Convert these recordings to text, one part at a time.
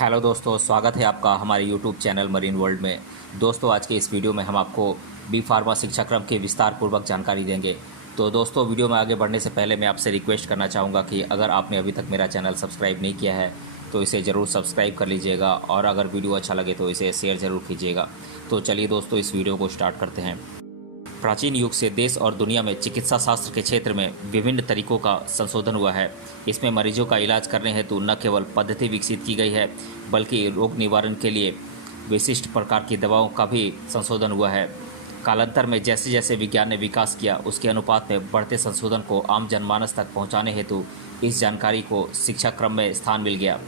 Hello दोस्तों, स्वागत है आपका हमारे यूट्यूब चैनल मरीन वर्ल्ड में। दोस्तों, आज के इस वीडियो में हम आपको बी फार्मा शिक्षा क्रम की विस्तार पूर्वक जानकारी देंगे। तो दोस्तों, वीडियो में आगे बढ़ने से पहले मैं आपसे रिक्वेस्ट करना चाहूँगा कि अगर आपने अभी तक मेरा चैनल सब्सक्राइब नहीं किया है तो इसे ज़रूर सब्सक्राइब कर लीजिएगा और अगर वीडियो अच्छा लगे तो इसे शेयर ज़रूर कीजिएगा। तो चलिए दोस्तों, इस वीडियो को स्टार्ट करते हैं। प्राचीन युग से देश और दुनिया में चिकित्सा शास्त्र के क्षेत्र में विभिन्न तरीकों का संशोधन हुआ है। इसमें मरीजों का इलाज करने हेतु न केवल पद्धति विकसित की गई है बल्कि रोग निवारण के लिए विशिष्ट प्रकार की दवाओं का भी संशोधन हुआ है। कालांतर में जैसे जैसे विज्ञान ने विकास किया उसके अनुपात में बढ़ते संशोधन को आम जनमानस तक पहुँचाने हेतु इस जानकारी को शिक्षा क्रम में स्थान मिल गया।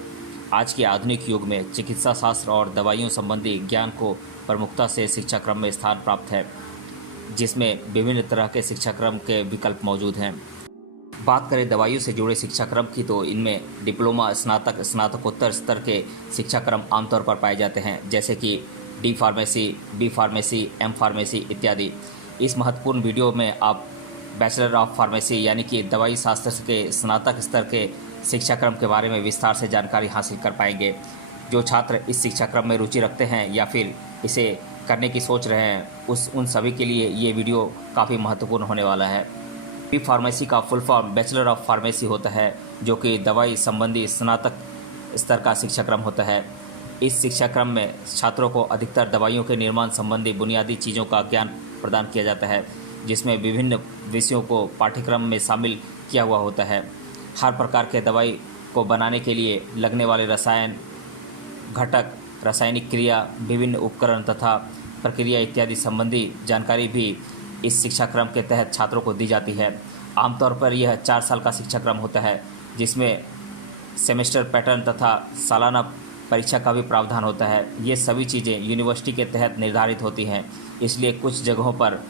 आज के आधुनिक युग में चिकित्सा शास्त्र और दवाइयों संबंधी ज्ञान को प्रमुखता से शिक्षा क्रम में स्थान प्राप्त है, जिसमें विभिन्न तरह के शिक्षा क्रम के विकल्प मौजूद हैं। बात करें दवाइयों से जुड़े शिक्षा क्रम की तो इनमें डिप्लोमा, स्नातक, स्नातकोत्तर स्तर के शिक्षा क्रम आमतौर पर पाए जाते हैं, जैसे कि D pharmacy, B pharmacy, M pharmacy इत्यादि। इस महत्वपूर्ण वीडियो में आप बैचलर ऑफ फार्मेसी यानी कि दवाई शास्त्र के स्नातक स्तर के शिक्षा क्रम के बारे में विस्तार से जानकारी हासिल कर पाएंगे। जो छात्र इस शिक्षा क्रम में रुचि रखते हैं या फिर इसे करने की सोच रहे हैं उन सभी के लिए ये वीडियो काफ़ी महत्वपूर्ण होने वाला है। बी फार्मेसी का full form bachelor of pharmacy होता है, जो कि दवाई संबंधी स्नातक स्तर का शिक्षा क्रम होता है। इस शिक्षा क्रम में छात्रों को अधिकतर दवाइयों के निर्माण संबंधी बुनियादी चीज़ों का ज्ञान प्रदान किया जाता है, जिसमें विभिन्न विषयों को पाठ्यक्रम में शामिल किया हुआ होता है। हर प्रकार के दवाई को बनाने के लिए लगने वाले रसायन, घटक, रासायनिक क्रिया, विभिन्न उपकरण तथा प्रक्रिया इत्यादि संबंधी जानकारी भी इस शिक्षा क्रम के तहत छात्रों को दी जाती है। आमतौर पर यह 4 साल का शिक्षा क्रम होता है, जिसमें सेमेस्टर पैटर्न तथा सालाना परीक्षा का भी प्रावधान होता है। ये सभी चीज़ें यूनिवर्सिटी के तहत निर्धारित होती हैं, इसलिए कुछ जगहों पर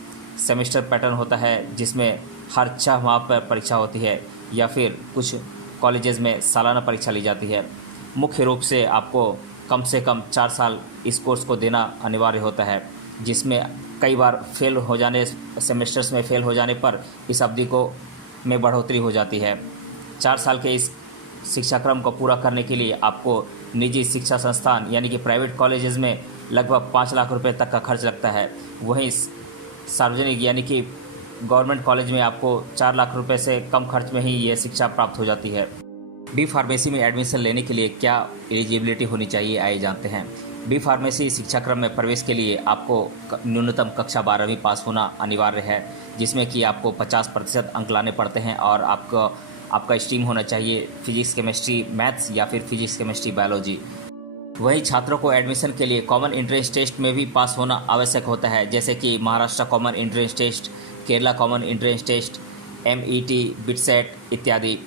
सेमेस्टर पैटर्न होता है जिसमें हर 6 माह पर परीक्षा होती है, या फिर कुछ कॉलेजेस में सालाना परीक्षा ली जाती है। मुख्य रूप से आपको कम से कम 4 साल इस कोर्स को देना अनिवार्य होता है, जिसमें कई बार सेमेस्टर्स में फेल हो जाने पर इस अवधि को में बढ़ोतरी हो जाती है। 4 साल के इस शिक्षा क्रम को पूरा करने के लिए आपको निजी शिक्षा संस्थान यानी कि प्राइवेट कॉलेजेस में लगभग 5 लाख रुपए तक का खर्च लगता है। वहीं सार्वजनिक यानी कि गवर्नमेंट कॉलेज में आपको 4 लाख रुपए से कम खर्च में ही ये शिक्षा प्राप्त हो जाती है। बी फार्मेसी में एडमिशन लेने के लिए क्या एलिजिबिलिटी होनी चाहिए, आइए जानते हैं। बी फार्मेसी शिक्षा क्रम में प्रवेश के लिए आपको न्यूनतम कक्षा 12वीं पास होना अनिवार्य है, जिसमें कि आपको 50% अंक लाने पड़ते हैं और आपका स्ट्रीम होना चाहिए फिजिक्स, केमिस्ट्री, मैथ्स या फिर फिजिक्स, केमिस्ट्री, बायोलॉजी। वहीं छात्रों को एडमिशन के लिए कॉमन एंट्रेंस टेस्ट में भी पास होना आवश्यक होता है, जैसे कि Maharashtra common entrance test, Kerala common entrance test, MET, BITSAT इत्यादि।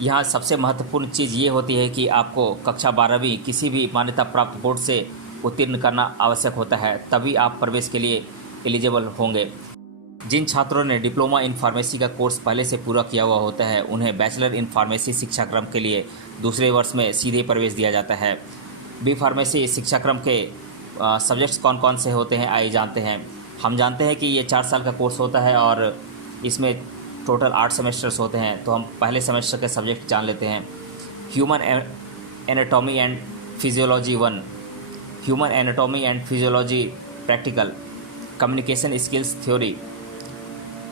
यहाँ सबसे महत्वपूर्ण चीज़ ये होती है कि आपको कक्षा 12वीं किसी भी मान्यता प्राप्त बोर्ड से उत्तीर्ण करना आवश्यक होता है, तभी आप प्रवेश के लिए एलिजिबल होंगे। जिन छात्रों ने डिप्लोमा इन फार्मेसी का कोर्स पहले से पूरा किया हुआ होता है उन्हें बैचलर इन फार्मेसी शिक्षा क्रम के लिए दूसरे वर्ष में सीधे प्रवेश दिया जाता है। बी फार्मेसी शिक्षा क्रम के सब्जेक्ट्स कौन कौन से होते हैं, आइए जानते हैं। हम जानते हैं कि ये 4 साल का कोर्स होता है और इसमें टोटल 8 सेमेस्टर्स होते हैं। तो हम पहले सेमेस्टर के सब्जेक्ट जान लेते हैं। Human anatomy and physiology 1, human anatomy and physiology practical, communication skills theory,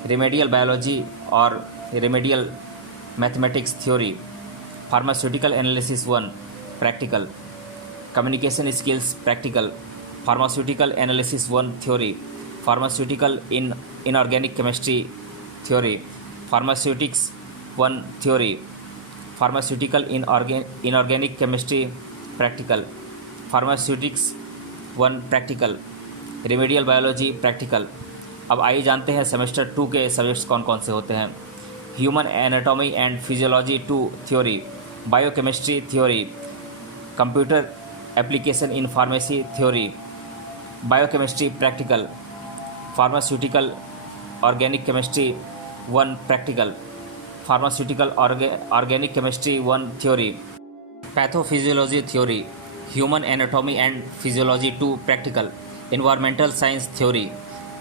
remedial biology और remedial mathematics theory, pharmaceutical analysis 1 practical, communication skills practical, pharmaceutical analysis 1 theory, pharmaceutical inorganic chemistry theory, pharmaceutics 1 theory, pharmaceutical inorganic chemistry practical, pharmaceutics 1 practical, remedial biology practical. अब आइए जानते हैं semester 2 के subjects कौन कौन से होते हैं। Human anatomy and physiology 2 theory, biochemistry theory, computer application in pharmacy theory, biochemistry practical, pharmaceutical organic chemistry 1 practical, pharmaceutical organic chemistry 1 theory, pathophysiology theory, human anatomy and physiology 2 practical, environmental science theory,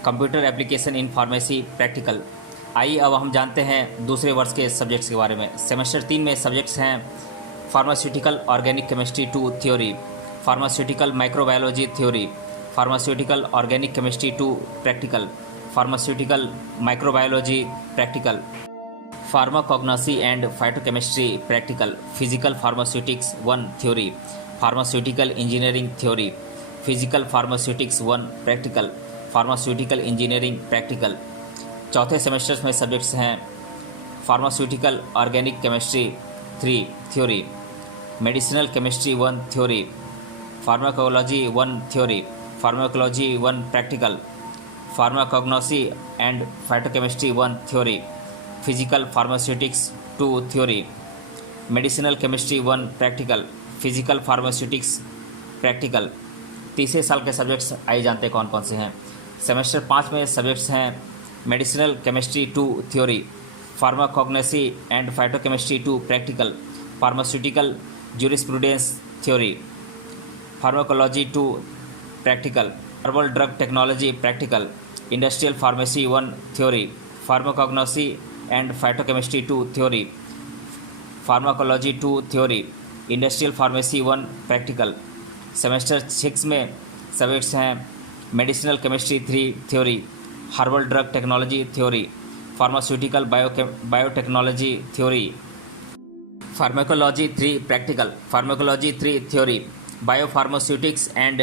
computer application in pharmacy practical. आइए अब हम जानते हैं दूसरे वर्ष के subjects के बारे में। सेमेस्टर 3 में सब्जेक्ट्स हैं pharmaceutical organic chemistry 2 theory, pharmaceutical microbiology theory, pharmaceutical organic chemistry 2 practical, pharmaceutical microbiology practical, pharmacognosy and phytochemistry practical, physical pharmaceutics 1 theory, pharmaceutical engineering theory, physical pharmaceutics 1 practical, pharmaceutical engineering practical. चौथे semesters में subjects हैं pharmaceutical organic chemistry 3 theory, medicinal chemistry 1 theory, pharmacology 1 theory, pharmacology 1 practical, pharmacognosy and phytochemistry 1 theory, physical pharmaceutics 2 theory, medicinal chemistry 1 practical, physical pharmaceutics practical. तीसरे साल के subjects आइए जानते हैं कौन कौन से हैं। सेमेस्टर 5 में सब्जेक्ट्स हैं medicinal chemistry 2 theory, pharmacognosy and phytochemistry 2 practical, pharmaceutical jurisprudence theory, pharmacology 2 practical, herbal drug technology practical, industrial pharmacy 1 theory, pharmacognosy and phytochemistry 2 theory, pharmacology 2 theory, industrial pharmacy 1 practical. Semester 6 में subjects हैं medicinal chemistry 3 theory, herbal drug technology theory, pharmaceutical biotechnology theory, pharmacology 3 practical, pharmacology 3 theory, biopharmaceutics and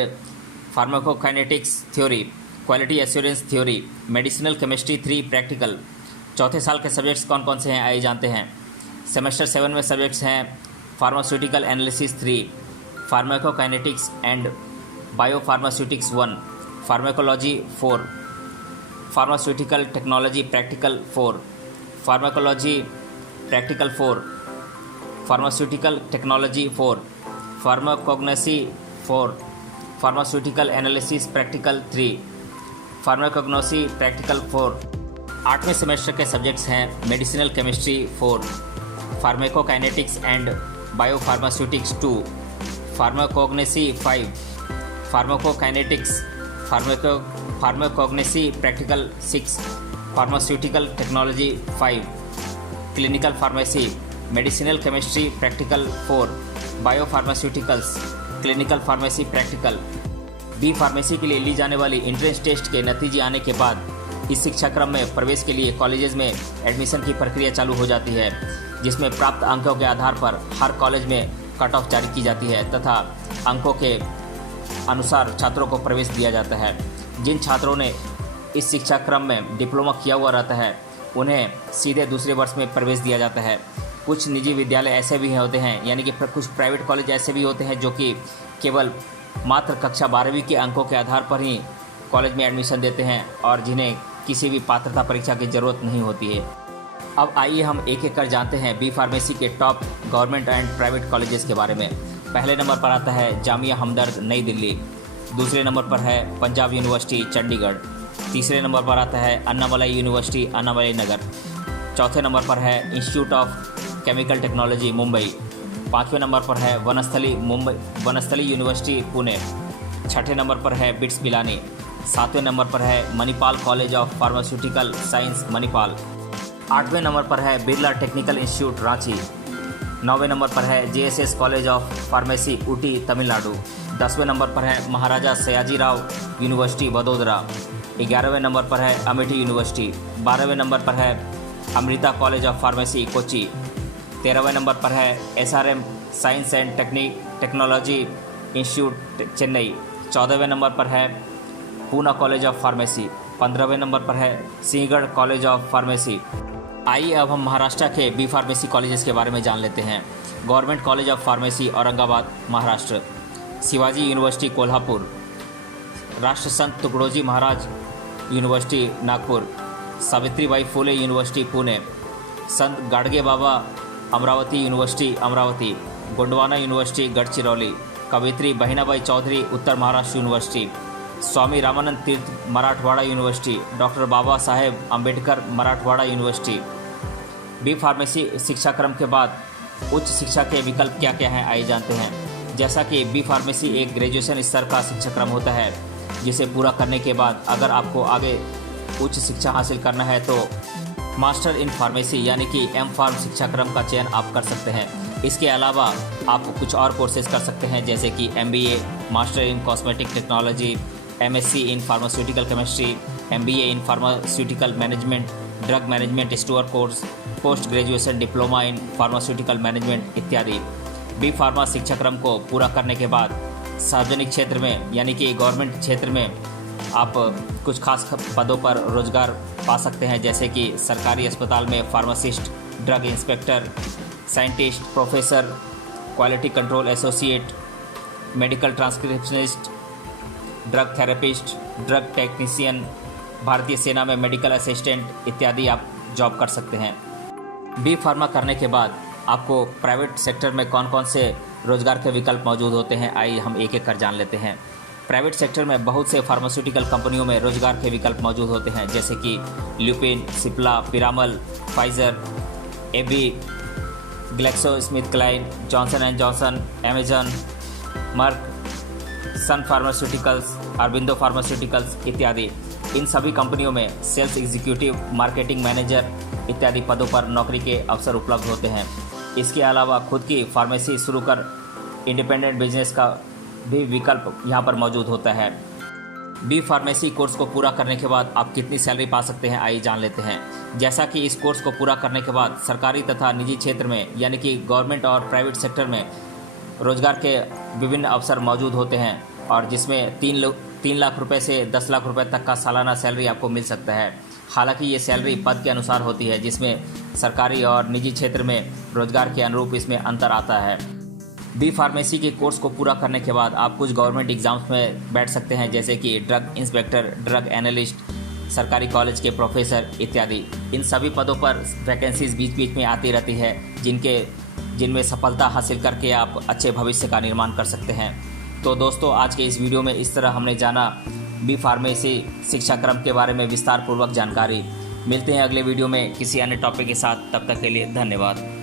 pharmacokinetics theory, quality assurance theory, medicinal chemistry 3 practical. चौथे साल के subjects कौन कौन से हैं आइए जानते हैं। सेमेस्टर 7 में सब्जेक्ट्स हैं pharmaceutical analysis 3, pharmacokinetics and biopharmaceutics 1, pharmacology 4, pharmaceutical technology practical 4, pharmacology practical 4, pharmaceutical technology 4, pharmacognosy 4, pharmaceutical analysis practical 3, pharmacognosy practical 4। 8वें सेमेस्टर के सब्जेक्ट्स हैं medicinal chemistry 4, pharmacokinetics and biopharmaceutics 2, pharmacognosy 5, pharmacokinetics, pharmacognosy practical 6, pharmaceutical technology 5, clinical pharmacy, medicinal chemistry practical 4, biopharmaceuticals, clinical pharmacy practical. B pharmacy के लिए ली जाने वाली entrance test के नतीजे आने के बाद इस शिक्षाक्रम में प्रवेश के लिए कॉलेजेस में एडमिशन की प्रक्रिया चालू हो जाती है, जिसमें प्राप्त अंकों के आधार पर हर कॉलेज में कट ऑफ जारी की जाती है तथा अंकों के अनुसार छात्रों को प्रवेश दिया जाता है। जिन छात्रों ने इस शिक्षाक्रम में डिप्लोमा किया हुआ रहता है उन्हें सीधे दूसरे वर्ष में प्रवेश दिया जाता है। कुछ निजी विद्यालय ऐसे भी होते हैं, यानी कि कुछ प्राइवेट कॉलेज ऐसे भी होते हैं जो कि केवल मात्र कक्षा 12वीं के अंकों के आधार पर ही कॉलेज में एडमिशन देते हैं और जिन्हें किसी भी पात्रता परीक्षा की ज़रूरत नहीं होती है। अब आइए हम एक एक कर जानते हैं बी फार्मेसी के top government and private colleges के बारे में। पहले नंबर पर आता है जामिया हमदर्द नई दिल्ली, दूसरे नंबर पर है पंजाब यूनिवर्सिटी चंडीगढ़, तीसरे नंबर पर आता है अन्नामलाई यूनिवर्सिटी अन्नामलाई नगर, चौथे नंबर पर है institute of chemical technology Mumbai, पाँचवें नंबर पर है वनस्थली यूनिवर्सिटी पुणे, छठे नंबर पर है बिट्स पिलानी, सातवें नंबर पर है Manipal college of pharmaceutical science Manipal, आठवें नंबर पर है बिरला टेक्निकल इंस्टीट्यूट रांची, नौवें नंबर पर है JSS college of pharmacy Ooty Tamil Nadu, 10वें नंबर पर है महाराजा सयाजीराव यूनिवर्सिटी वडोदरा, 11वें नंबर पर है अमेठी यूनिवर्सिटी, 12वें नंबर पर है Amrita college of pharmacy Kochi, 13वें नंबर पर है SRM science and technology institute Chennai, 14वें नंबर पर है पूना कॉलेज ऑफ फार्मेसी, 15वें नंबर पर है सिंहगढ़ कॉलेज ऑफ फार्मेसी। आइए अब हम महाराष्ट्र के बी फार्मेसी कॉलेजेस के बारे में जान लेते हैं। Government college of pharmacy Aurangabad Maharashtra, Shivaji university Kolhapur, Rashtra Sant Tukdoji Maharaj university Nagpur, Savitribai Phule university Pune, Sant Gadge Baba Amravati university Amravati, Gondwana university Gadchiroli, Kavayitri Bahinabai Chaudhari Uttar Maharashtra university, Swami Ramanand Teerth Marathwada university, doctor Baba Saheb Ambedkar Marathwada university. B pharmacy शिक्षाक्रम के बाद उच्च शिक्षा के विकल्प क्या क्या हैं आइए जानते हैं। जैसा कि बी फार्मेसी एक ग्रेजुएशन स्तर का शिक्षाक्रम होता है, जिसे पूरा करने के बाद अगर आपको आगे उच्च शिक्षा हासिल करना है तो मास्टर इन फार्मेसी यानी कि M Pharm शिक्षाक्रम का चयन आप कर सकते हैं। इसके अलावा आप कुछ और कोर्सेज कर सकते हैं जैसे कि MBA, master in cosmetic technology, MSc in pharmaceutical chemistry, MBA in pharmaceutical management, drug management store course, post graduation diploma in pharmaceutical management इत्यादि। बी फार्मा शिक्षाक्रम को पूरा करने के बाद सार्वजनिक क्षेत्र में यानी कि गवर्नमेंट क्षेत्र में आप कुछ खास पदों पर रोजगार पा सकते हैं जैसे कि सरकारी अस्पताल में pharmacist, drug inspector, scientist, professor, quality control associate, medical transcriptionist, drug therapist, drug technician, भारतीय सेना में मेडिकल असिस्टेंट इत्यादि आप जॉब कर सकते हैं। बी फार्मा करने के बाद आपको प्राइवेट सेक्टर में कौन कौन से रोजगार के विकल्प मौजूद होते हैं, आइए हम एक एक कर जान लेते हैं। प्राइवेट सेक्टर में बहुत से फार्मास्यूटिकल कंपनियों में रोजगार के विकल्प मौजूद होते हैं जैसे कि Lupin, Cipla, Piramal, Pfizer, AB, GlaxoSmithKline, Johnson and Johnson, Amazon, Merck, Sun pharmaceuticals, Aurobindo pharmaceuticals इत्यादि। इन सभी कंपनियों में सेल्स एग्जीक्यूटिव, मार्केटिंग मैनेजर इत्यादि पदों पर नौकरी के अवसर उपलब्ध होते हैं। इसके अलावा खुद की फार्मेसी शुरू कर इंडिपेंडेंट बिजनेस का भी विकल्प यहाँ पर मौजूद होता है। बी फार्मेसी कोर्स को पूरा करने के बाद आप कितनी सैलरी पा सकते हैं, आइए जान लेते हैं। जैसा कि इस कोर्स को पूरा करने के बाद सरकारी तथा निजी क्षेत्र में यानी कि गवर्नमेंट और प्राइवेट सेक्टर में रोजगार के विभिन्न अवसर मौजूद होते हैं और जिसमें 3 लाख रुपए से 10 लाख रुपए तक का सालाना सैलरी आपको मिल सकता है। हालांकि ये सैलरी पद के अनुसार होती है जिसमें सरकारी और निजी क्षेत्र में रोजगार के अनुरूप इसमें अंतर आता है। बी फार्मेसी के कोर्स को पूरा करने के बाद आप कुछ गवर्नमेंट एग्जाम्स में बैठ सकते हैं जैसे कि ड्रग इंस्पेक्टर, ड्रग एनालिस्ट, सरकारी कॉलेज के प्रोफेसर इत्यादि। इन सभी पदों पर वैकेंसीज बीच बीच में आती रहती है जिनमें सफलता हासिल करके आप अच्छे भविष्य का निर्माण कर सकते हैं। तो दोस्तों, आज के इस वीडियो में इस तरह हमने जाना बी फार्मेसी शिक्षाक्रम के बारे में विस्तार पूर्वक जानकारी। मिलते हैं अगले वीडियो में किसी अन्य टॉपिक के साथ, तब तक के लिए धन्यवाद।